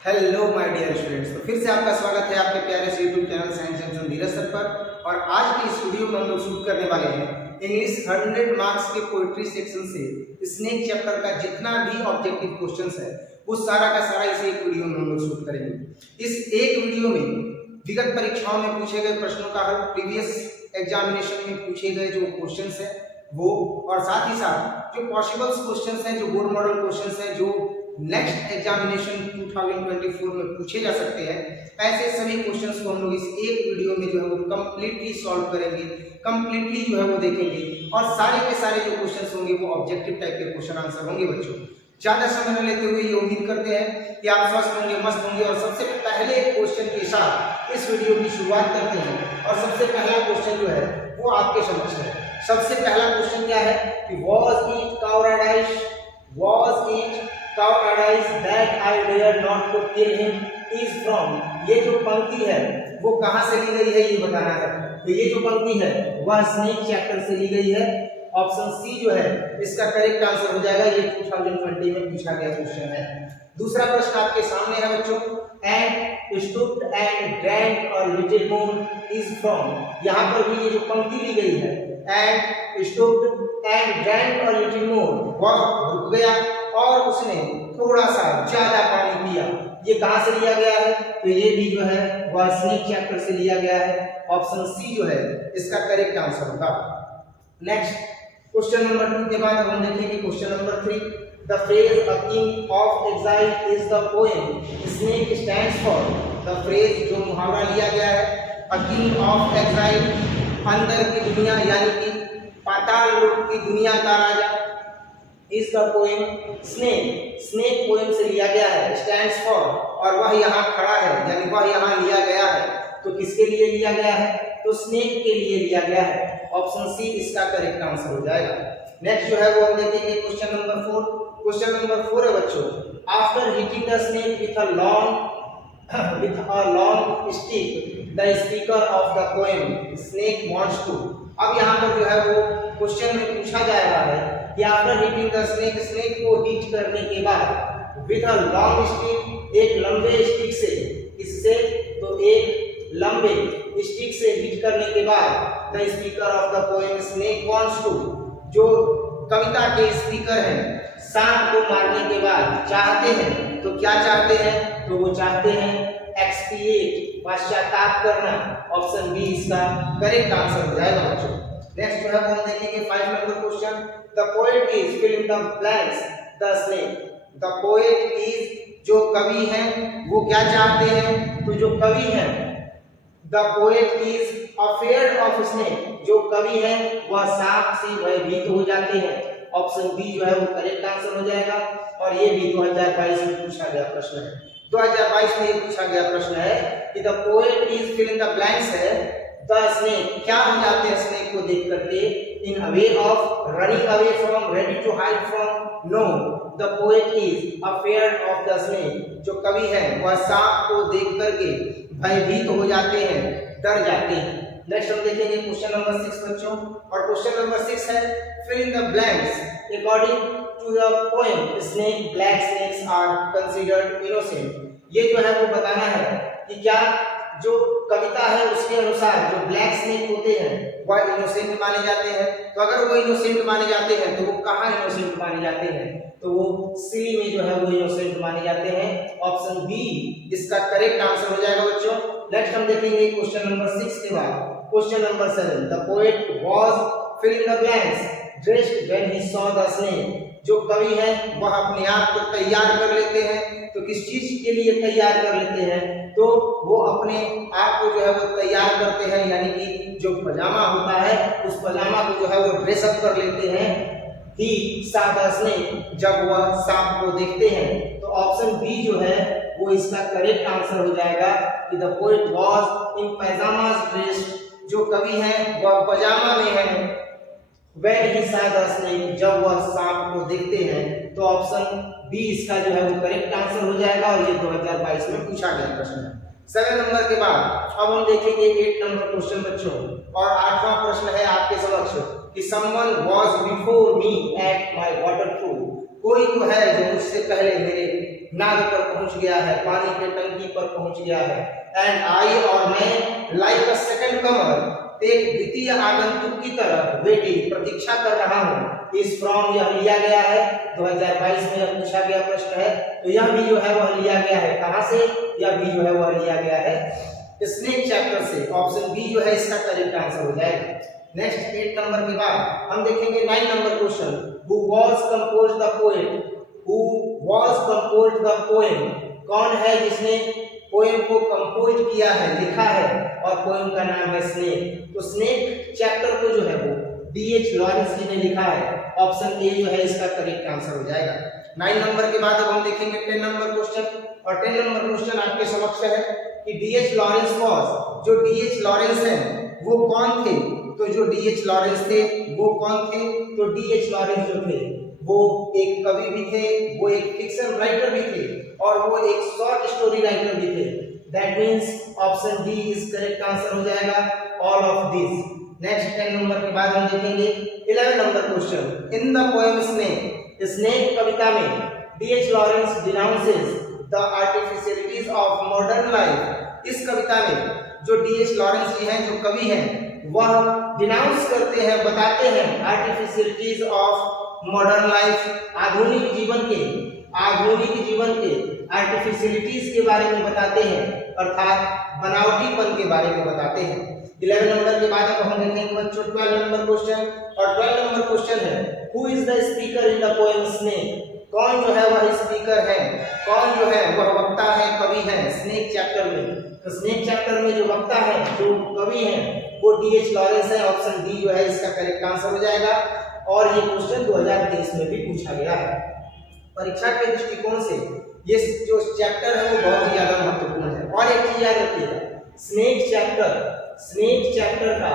Hello my dear students. तो फिर से आपका स्वागत है आपके प्यारे से यूट्यूब चैनल साइंस जंक्शन धीरज सर पर। और आज की इस वीडियो में हम लोग शूट करने वाले हैं इंग्लिश 100 मार्क्स के पोइट्री सेक्शन से स्नेक चैप्टर का जितना भी ऑब्जेक्टिव क्वेश्चंस है वो सारा का सारा इस एक वीडियो में हम लोग शूट करेंगे। इस एक वीडियो में विगत परीक्षाओं में पूछे गए प्रश्नों का हल, प्रीवियस एग्जामिनेशन में पूछे गए जो क्वेश्चंस है वो, और साथ ही साथ जो पॉसिबल क्वेश्चंस हैं, जो बोर्ड मॉडल क्वेश्चंस हैं जो नेक्स्ट एग्जामिनेशन 2024 में पूछे जा सकते हैं, ऐसे सभी क्वेश्चंस को हम लोग इस एक वीडियो में जो है वो कंप्लीटली सॉल्व करेंगे, कंप्लीटली जो है वो देखेंगे। और सारे के सारे जो क्वेश्चंस होंगे वो ऑब्जेक्टिव टाइप के क्वेश्चन आंसर होंगे। बच्चों ज्यादा समय न लेते हुए ये उम्मीद करते हैं कि आप स्वस्थ होंगे, मस्त होंगे। और सबसे पहले क्वेश्चन के साथ इस वीडियो की शुरुआत करते हैं। और सबसे पहला क्वेश्चन जो है वो आपके समक्ष है। सबसे पहला क्वेश्चन क्या है कि was it cowardice that I dare not to kill him is from, ये जो पंक्ति है वो कहाँ से ली गई है ये बताना है। तो ये जो पंक्ति है वह स्नेक चैप्टर से ली गई है। ऑप्शन सी जो है इसका करेक्ट आंसर हो जाएगा। ये 2020 में पूछा गया क्वेश्चन है। दूसरा प्रश्न आपके सामने है बच्चों, and stooped and drank a little more is from, यहाँ पर भी ये जो पंक्ति ली गई है and stooped and drank a little more, वह रुक गया और उसने थोड़ा सा ज्यादा पानी पिया, ये कहाँ से लिया गया है? तो ये भी जो है वह स्नेक चैप्टर से लिया गया है। ऑप्शन सी जो है इसका करेक्ट आंसर होगा। नेक्स्ट क्वेश्चन नंबर 2 के बाद अब हम देखेंगे question number 3। The phrase a king of exile is the poem snake stands for. The phrase जो मुहावरा लिया गया है अ किंग ऑफ एग्जाइल, अंदर की दुनिया यानी कि पाताल लोक की दुनिया का राजा, is the poem snake poem से लिया गया है। स्टैंड्स फॉर, और वह यहाँ खड़ा है यानी वह यहाँ लिया गया है। तो किसके लिए लिया गया है? तो स्नेक के लिए लिया गया है। ऑप्शन सी इसका करेक्ट आंसर हो जाएगा। नेक्स्ट जो है वो हम देखेंगे क्वेश्चन नंबर 4। क्वेश्चन नंबर 4 है बच्चों, after hitting the snake with a long stick the speaker of the poem snake wants to. अब यहाँ पर जो है वो क्वेश्चन में पूछा जा रहा है कि आफ्टर हिटिंग द स्नेक को हिट करने के बाद विद अ लॉन्ग स्टिक, एक लंबे स्टिक से, इससे तो एक लंबे स्टिक से हिट करने के बाद the speaker of the poem snake wants to, जो कविता के स्पीकर हैं सांप को मारने के बाद चाहते हैं, तो क्या चाहते हैं? तो वो चाहते हैं एक्सपिएट, पश्चाताप करना। ऑप्शन बी इसका करेक्ट आंसर हो जाएगा बच्चों। नेक्स्ट जो है हम देखेंगे 5 number question, the poet is fill in the blanks the snake. The poet is, जो कवि हैं वो क्या चाहते हैं? तो जो कवि हैं the poet is afraid of snake, जो कवि हैं वह सांप से भयभीत हो जाते हैं। ऑप्शन बी जो है वो करेक्ट आंसर हो जाएगा। और ये भी 2022 में पूछा गया प्रश्न है। 2022 में ये पूछा गया प्रश्न है कि the poet is fill in the blanks है द स्नेक, क्या हो जाते हैं स्नेक को देख करके? In awe of, running away from, ready to hide from, no, the poet is afraid of the snake, जो कवि है वह सांप को देख करके भयभीत हो जाते हैं, डर जाते हैं। नेक्स्ट हम देखेंगे क्वेश्चन नंबर 6 बच्चों, और क्वेश्चन नंबर 6 है fill in the blanks according to the poem snake black snakes are considered innocent. ये जो है वो बताना है कि क्या जो कविता है उसके अनुसार जो ब्लैक स्नेक होते हैं वह इनोसेंट माने जाते हैं। तो अगर वो इनोसेंट माने जाते हैं तो वो कहाँ इनोसेंट माने जाते हैं? तो वो सी में जो है वो इनोसेंट माने जाते हैं। ऑप्शन बी इसका करेक्ट आंसर हो जाएगा बच्चों। नेक्स्ट हम देखेंगे क्वेश्चन नंबर 6 के बाद question number 7, the poet was fill in the blanks dressed when he saw the snake. जो कवि है वह अपने आप को तैयार कर लेते हैं। तो किस चीज के लिए तैयार कर लेते हैं? तो वो अपने आप को जो है वो तैयार करते हैं, यानी कि जो पजामा होता है उस पजामा को जो है वो ड्रेसअप कर लेते हैं ही सादा स्नेक, जब वह सांप को देखते हैं। तो ऑप्शन बी जो है वो इसका करेक्ट आंसर हो जाएगा कि the poet was in pyjamas dressed, जो कवि है वह पजामा में है when he saw the snake, जब वह सांप को देखते हैं। तो ऑप्शन बी इसका जो है वो करेक्ट आंसर हो जाएगा। और ये 2022 में पूछा गया प्रश्न है। 7 नंबर के बाद अब हम देखेंगे 8 नंबर क्वेश्चन बच्चों, और 8वां प्रश्न है आपके समक्ष कि someone was before me at my water pool। कोई तो है जो मुझसे पहले मेरे नाद पर पहुंच गया है, पानी के टंकी पर पहुंच गया है। एंड आई और मैं लाइक अ सेकंड कमर एक द्वितीय आगंतुक की तरह वेटिंग प्रतीक्षा कर रहा हूँ। इस फ्रॉम यह लिया गया है 2022 में यह पूछा गया प्रश्न है, तो यह भी जो है वह लिया गया है कहाँ से, यह भी जो है वह लिया गया है स्नेक चैप्टर से। ऑप्शन बी जो है इसका करेक्ट आंसर हो जाएगा। नेक्स्ट 8 नंबर के बाद हम देखेंगे 9 number question. Who was composed the poem, who was composed the poem, कौन है जिसने पोएम को कंपोज किया है, लिखा है, और पोएम का नाम है स्नेक। तो स्नेक चैप्टर को जो है वो D.H. लॉरेंस जी ने लिखा है। ऑप्शन ए जो है इसका करेक्ट आंसर हो जाएगा। 9 नंबर के बाद अब हम देखेंगे 10 नंबर क्वेश्चन, और 10 नंबर क्वेश्चन आपके समक्ष है कि D.H. लॉरेंस वाज, जो D.H. लॉरेंस हैं वो कौन थे, तो जो D.H. लॉरेंस थे वो कौन थे, तो D.H. लॉरेंस जो थे वो एक कवि भी थे, वो एक फिक्शन राइटर भी थे, और वो एक शॉर्ट स्टोरी राइटर भी थे। That means option D is correct answer हो जाएगा, all of this. Next 10 number के बाद हम देखेंगे 11 number question. In the poem snake, snake कविता में D.H. Lawrence denounces the artificialities of modern life. इस कविता में जो D.H. लॉरेंस जी हैं, जो कवि हैं, वह डिनाउंस करते हैं, बताते हैं आर्टिफिशियलिटीज ऑफ मॉडर्न लाइफ, आधुनिक जीवन के आर्टिफिशियलिटीज के बारे में बताते हैं, अर्थात बनावटीपन के बारे में बताते हैं। 11 नंबर के बाद अब हम देखेंगे बच्चों 12 नंबर क्वेश्चन, और 12 नंबर क्वेश्चन है who is the speaker in the poem snake, कौन जो है वह स्पीकर है, कौन जो है वह वक्ता है, कवि है स्नेक चैप्टर में। तो स्नेक चैप्टर में जो वक्ता है, जो कवि है, वो D.H. लॉरेंस है। ऑप्शन डी जो है इसका करेक्ट आंसर हो जाएगा, और ये क्वेश्चन 2023 में भी पूछा गया है। परीक्षा के दृष्टिकोण से ये जो चैप्टर है वो बहुत ही ज्यादा महत्वपूर्ण है। और एक चीज याद रखिएगा, स्नेक चैप्टर का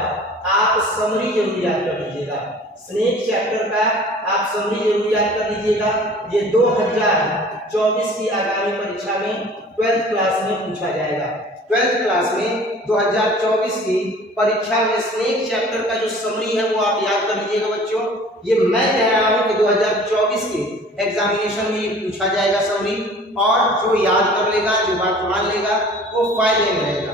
आप समरी जरूर याद कर लीजिएगा। स्नेक चैप्टर का आप समरी जरूर याद कर लीजिएगा। ये 2024 की आगामी परीक्षा में 12th क्लास में पूछा जाएगा। 12th क्लास में 2024 की परीक्षा में स्नेक चैप्टर का जो समरी है वो आप याद कर लीजिएगा बच्चों। ये मैं कह रहा हूं कि 2024 के एग्जामिनेशन में ये पूछा जाएगा समरी, और जो याद कर लेगा, जो बात मान लेगा, वो फायदे में रहेगा।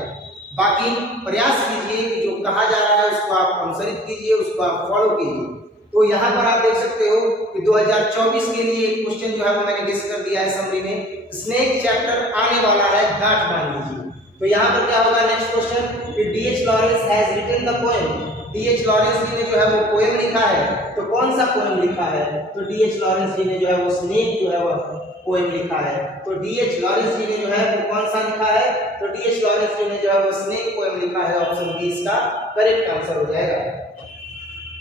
बाकी प्रयास कीजिए कि जो कहा जा रहा है उसको आप अनुसरित कीजिए, उसको आप फॉलो कीजिए। तो यहाँ पर आप देख सकते हो कि 2024 के लिए एक क्वेश्चन जो है वो मैंने गेस कर दिया है समरी में, स्नेक चैप्टर आने वाला है, गांठ बांध लीजिए। तो यहाँ पर क्या होगा नेक्स्ट क्वेश्चन कि D.H. Lawrence has written the poem, D.H. Lawrence ji ने जो है वो पोएम लिखा है। तो कौन सा पोएम लिखा है, तो D.H. लॉरेंस जी ने जो है वो स्नेक जो है वो पोएम लिखा है। तो D.H. लॉरेंस जी ने जो है वो कौन सा लिखा है, तो D.H. लॉरेंस जी ने जो है वो स्नेक पोएम लिखा है। ऑप्शन बी इसका करेक्ट आंसर हो जाएगा।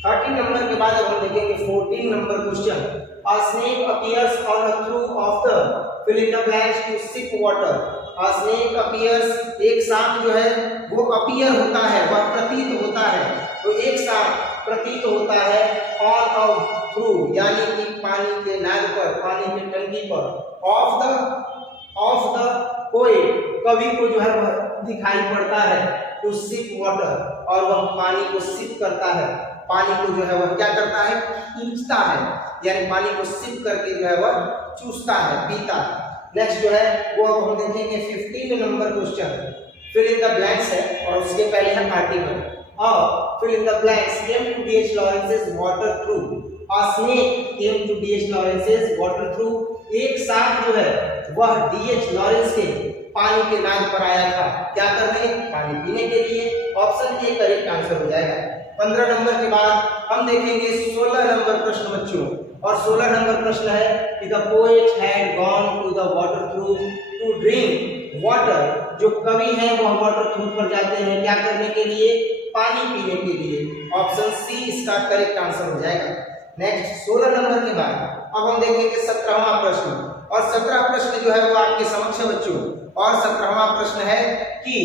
13 नंबर के बाद अब हम देखेंगे 14 number question. A snake appears on a through of the fill in the blanks to sip water. A snake appears, एक सांप जो है वो अपीयर होता है, वह प्रतीत होता है। तो एक सांप प्रतीत होता है on a through, यानी कि पानी के नाद पर, पानी के टंकी पर, of the poet, कवि को जो है वह दिखाई पड़ता है, to sip water, और वह पानी को सिप करता है, पानी को जो है वह क्या करता है, खींचता है, यानी पानी को सिप करके जो है वह चूसता है, पीता है। नेक्स्ट जो है वो अब हम देखेंगे 15 number question, fill in the blanks है, और उसके पहले है आर्टिकल। और fill in the blanks came to D.H. Lawrence's water through, a snake came to D.H. Lawrence's water through, एक सांप जो है वह D.H. लॉरेंस के पानी के नाद पर आया था, क्या करने, पानी पीने के लिए। ऑप्शन ए करेक्ट आंसर हो जाएगा। 15 नंबर के बाद हम देखेंगे 16 नंबर प्रश्न बच्चों, और 16 नंबर प्रश्न है कि the poet had gone to the water through to drink water, जो कवि हैं वह वाटर थ्रू पर जाते हैं, क्या करने के लिए, पानी पीने के लिए। ऑप्शन सी इसका करेक्ट आंसर हो जाएगा। नेक्स्ट 16 नंबर के बाद अब हम देखेंगे 17वां प्रश्न, और 17वां प्रश्न जो है वो आपके समक्ष है बच्चों। और 17वां प्रश्न है कि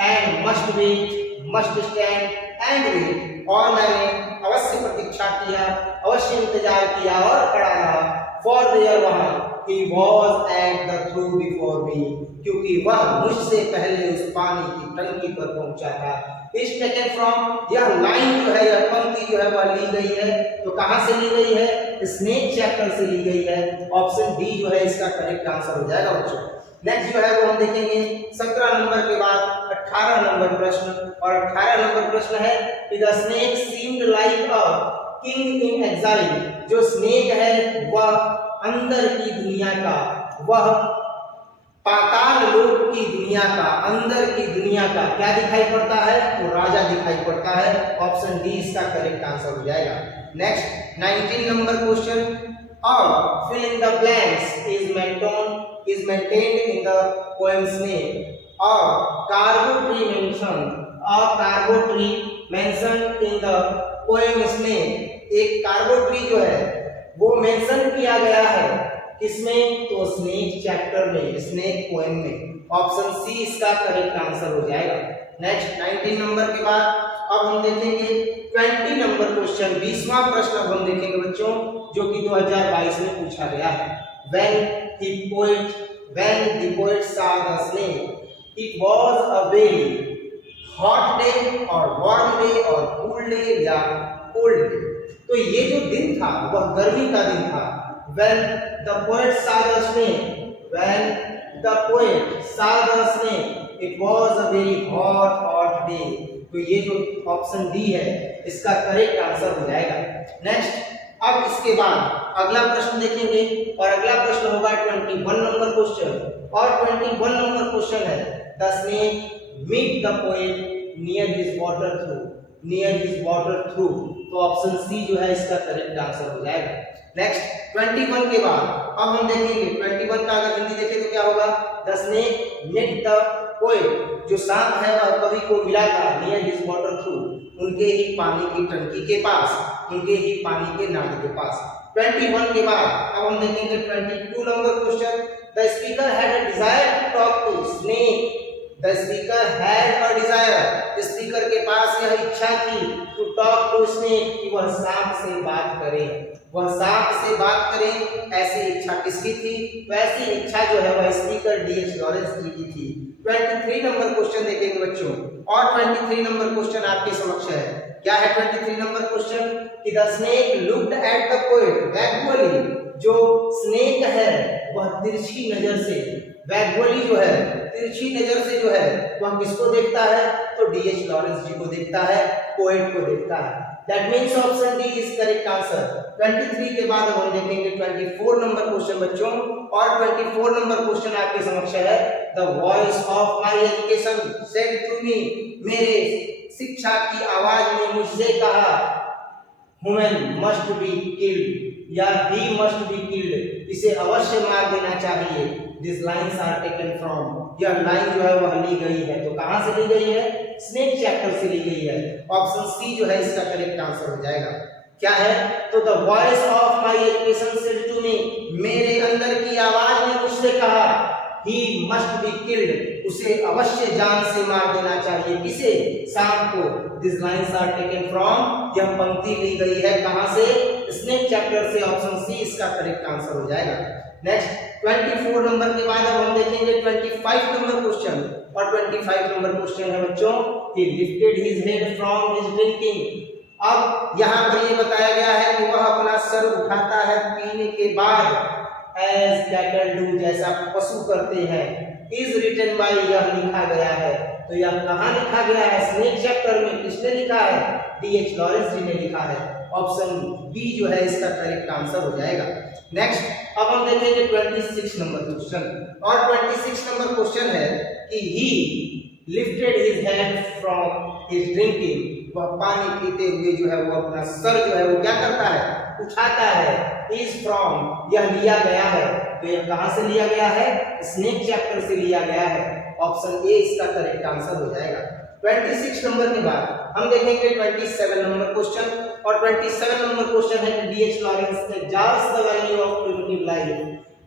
and must wait, must stand and wait, और मैंने अवश्य प्रतीक्षा किया, अवश्य इंतजार किया और खड़ा रहा, फॉर देयर वहां he was at the through before me, क्योंकि वह मुझसे पहले उस पानी की टंकी पर पहुंचा था। इस टेकन फ्रॉम, यह लाइन जो है, यह पंक्ति जो है वह ली गई है, तो कहां से ली गई है, स्नेक चैप्टर से ली गई है। ऑप्शन डी जो है इसका करेक्ट आंसर हो जाएगा बच्चों। नेक्स्ट जो है वो हम देखेंगे 17 नंबर के बाद 18 नंबर प्रश्न, और 18 नंबर प्रश्न है कि the snake seemed like a king in exile. जो स्नेक है वह अंदर की दुनिया का, वह पाताल लोक की दुनिया का, अंदर की दुनिया का क्या दिखाई पड़ता है? तो राजा दिखाई पड़ता है। ऑप्शन डी इसका करेक्ट आंसर हो जाएगा। नेक्स्ट 19 नंबर क्वेश्चन, और fill in the blanks is maintained in the poem snake, or cargo tree mentioned in the poem snake। एक कार्गो ट्री जो है वो मेंशन किया गया है किसमें? तो स्नेक चैप्टर में, स्नेक पोएम में। ऑप्शन सी इसका करेक्ट आंसर हो जाएगा। नेक्स्ट 19 नंबर के बाद अब हम देखेंगे 20 नंबर क्वेश्चन, 20वां प्रश्न अब हम देखेंगे बच्चों, जो कि 2022 में पूछा गया है। When the poet saw the snake, it was a very hot day or warm day or cool day या cold day। तो ये जो दिन था वह गर्मी का दिन था। When the poet saw the snake, it was a very hot day। तो ये जो ऑप्शन डी है इसका करेक्ट आंसर हो जाएगा। नेक्स्ट अब इसके बाद अगला प्रश्न देखेंगे, और अगला प्रश्न होगा 21 नंबर क्वेश्चन, और 21 नंबर क्वेश्चन है the snake meet the poet near his water through. तो ऑप्शन सी जो है इसका करेक्ट आंसर हो जाएगा। नेक्स्ट 21 के बाद अब हम देखेंगे 21 का अगर हिंदी देखें तो क्या होगा? The snake met the poet, जो सांप है वह कवि को मिला था नियर हिज वाटर थ्रू, उनके ही पानी की टंकी के पास, उनके ही पानी के नाली के पास। 21 के बाद अब हम देखेंगे 22 number question, the speaker had a desire to talk to snake. The speaker had a desire, speaker के पास यह इच्छा थी टू टॉक टू स्नेक, कि वह सांप से बात करे, वह सांप से बात करे। ऐसी इच्छा किसकी थी? तो ऐसी इच्छा जो है वह स्पीकर डीएच लॉरेंस जी की थी। 23 नंबर क्वेश्चन देखेंगे बच्चों, और 23 नंबर क्वेश्चन आपके समक्ष है। क्या है 23 नंबर क्वेश्चन? कि the snake looked at the poet vaguely. जो स्नेक है वह तिरछी नजर से, वैगुअली जो है तिरछी नजर से जो है वह किसको देखता है? तो डीएच लॉरेंस जी को देखता है, पोएट को देखता है। That means option D is correct answer. 23 के बाद हम देखेंगे 24 नंबर क्वेश्चन बच्चों, और 24 नंबर क्वेश्चन आपके समक्ष है the voice of my education said to me. मेरे शिक्षा की आवाज ने मुझसे कहा ह्यूमन मस्ट बी किल्ड, या ही मस्ट बी किल्ड, इसे अवश्य मार देना चाहिए। This lines are taken from, यह लाइन जो है वह ली गई है। तो कहां से ली गई है? स्नेक चैप्टर से ली गई है। ऑप्शन सी जो है इसका करेक्ट आंसर हो जाएगा। क्या है? तो the voice of my education said to me, मेरे अंदर की आवाज ने मुझसे कहा ही मस्ट बी किल्ड, उसे अवश्य जान से मार देना चाहिए। किसे? सांप को। This lines are taken from, यह पंक्ति ली गई है कहां से? स्नेक चैप्टर से। ऑप्शन सी इसका करेक्ट आंसर हो जाएगा। नेक्स्ट 24 नंबर के बाद अब हम देखेंगे 25 नंबर क्वेश्चन, और 25 नंबर क्वेश्चन है बच्चों, he lifted his head from his drinking। अब यहाँ पर ये बताया गया है कि वह अपना सर उठाता है पीने के बाद, as cattle do, जैसा पशु करते हैं। is written by, यह लिखा गया है। तो यह कहाँ लिखा गया है? स्नेक चैप्टर में। किसने लिखा है? डीएच लॉरेंस जी ने लिखा है। ऑप्शन बी जो है इसका करेक्ट आंसर हो जाएगा। नेक्स्ट अब हम देखेंगे 26 नंबर क्वेश्चन, और 26 नंबर क्वेश्चन है कि ही lifted his hand from his drinking. वह पानी पीते हुए जो है वो अपना सर जो है वो क्या करता है? उठाता है। इज फ्रॉम, यह लिया गया है। तो यह कहां से लिया गया है? स्नेक चैप्टर से लिया गया है। ऑप्शन ए इसका करेक्ट आंसर हो जाएगा। 26 नंबर के बाद हम देखेंगे 27 नंबर क्वेश्चन, और 27 नंबर क्वेश्चन है कि डीएच लॉरेंस ने जार्स the value of primitive life.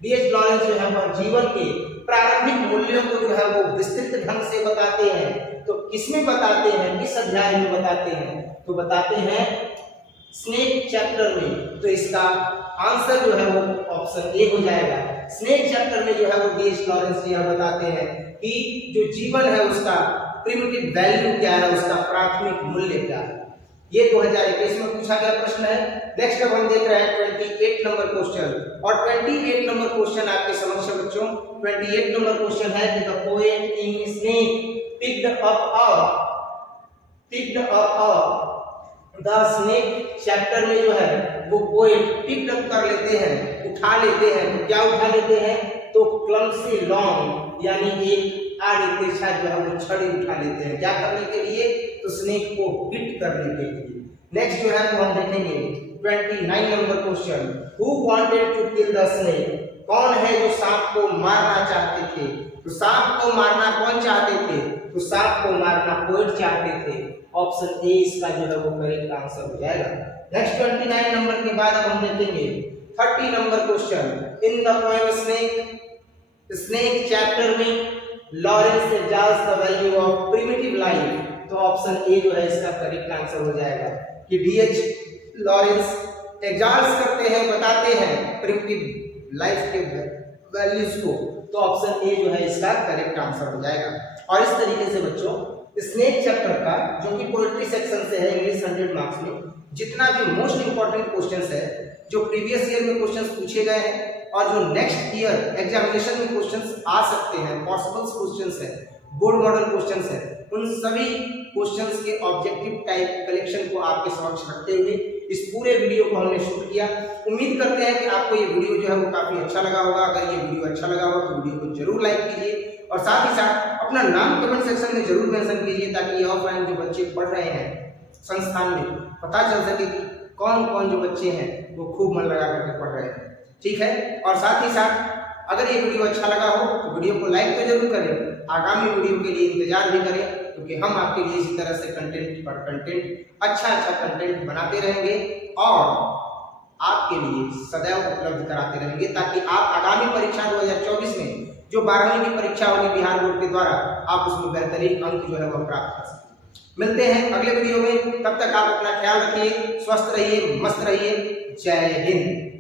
DH Lawrence जो है वह जीवन के प्रारंभिक मूल्यों को जो है वो विस्तृत ढंग से बताते हैं। तो किसमें बताते हैं? किस अध्याय में बताते हैं? तो बताते हैं स्नेक चैप्टर में। तो इसका आंसर जो है वो ऑप्शन ए हो जाएगा। स्नेक चैप्टर में जो है वो डीएच लॉरेंस जी बताते हैं कि जो जीवन है उसका प्रिमिटिव वैल्यू क्या है, उसका प्राथमिक मूल्य क्या है। ये 2021 में पूछा गया प्रश्न है। नेक्स्ट अब हम देख रहे हैं 28 नंबर क्वेश्चन, और 28 नंबर क्वेश्चन आपके समक्ष है बच्चों। 28 नंबर क्वेश्चन है कि the poet in snake picked up the snake chapter में जो है वो पोएट पिक अप कर लेते हैं, उठा लेते हैं। तो क्या उठा लेते हैं? तो क्लमसी लॉन्ग यानी एक आड़ी तिरछा जो है वो छड़ी उठा लेते हैं। क्या करने के लिए? तो स्नेक को हिट करने के लिए। नेक्स्ट जो है वो हम देखेंगे 29 number question, who wanted to kill the snake? कौन है जो सांप को मारना चाहते थे? तो सांप को मारना कौन चाहते थे? तो सांप को मारना पोएट चाहते थे। ऑप्शन ए इसका जो है वो करेक्ट आंसर हो जाएगा। नेक्स्ट 29 नंबर के बाद अब हम देखेंगे 30 number question, in the poem snake chapter में Lawrence exalts the value of primitive life. तो ऑप्शन ए जो है इसका करेक्ट आंसर हो जाएगा कि डीएच लॉरेंस एग्जाल्स करते हैं, बताते हैं प्रिमिटिव लाइफ के वैल्यूज को। तो ऑप्शन ए जो है इसका करेक्ट आंसर हो जाएगा। और इस तरीके से बच्चों स्नेक चैप्टर का जो कि पोएट्री सेक्शन से है इंग्लिश 100 मार्क्स में, जितना भी मोस्ट इंपॉर्टेंट क्वेश्चंस है जो प्रीवियस ईयर में क्वेश्चंस पूछे गए हैं और जो नेक्स्ट ईयर एग्जामिनेशन में क्वेश्चंस आ सकते हैं, पॉसिबल क्वेश्चंस है, बोर्ड मॉडल क्वेश्चंस है, उन सभी क्वेश्चंस के ऑब्जेक्टिव टाइप कलेक्शन को आपके समक्ष रखते हुए इस पूरे वीडियो को हमने शूट किया। उम्मीद करते हैं कि आपको ये वीडियो जो है वो काफी अच्छा लगा होगा। अगर ये वीडियो अच्छा लगा हो तो वीडियो को जरूर लाइक कीजिए और साथ ही साथ अपना नाम कमेंट सेक्शन में जरूर मेंशन कीजिए, ताकि ये ऑफलाइन जो बच्चे पढ़ रहे हैं संस्थान में पता चल सके कि कौन कौन जो बच्चे हैं वो खूब मन लगा करके पढ़ रहे हैं। ठीक है, और साथ ही साथ अगर ये वीडियो अच्छा लगा हो तो वीडियो को लाइक तो जरूर करें, आगामी वीडियो के लिए इंतजार भी करें, क्योंकि हम आपके लिए इसी तरह से कंटेंट पर कंटेंट अच्छा कंटेंट बनाते रहेंगे और आपके लिए सदैव उपलब्ध कराते रहेंगे, ताकि आप आगामी परीक्षा 2024 में जो 12वीं की परीक्षा होगी बिहार बोर्ड के द्वारा, आप उसमें बेहतरीन अंक जो है वह प्राप्त कर सकें। मिलते हैं अगले वीडियो में, तब तक आप अपना ख्याल रखिए, स्वस्थ रहिए, मस्त रहिए। जय हिंद।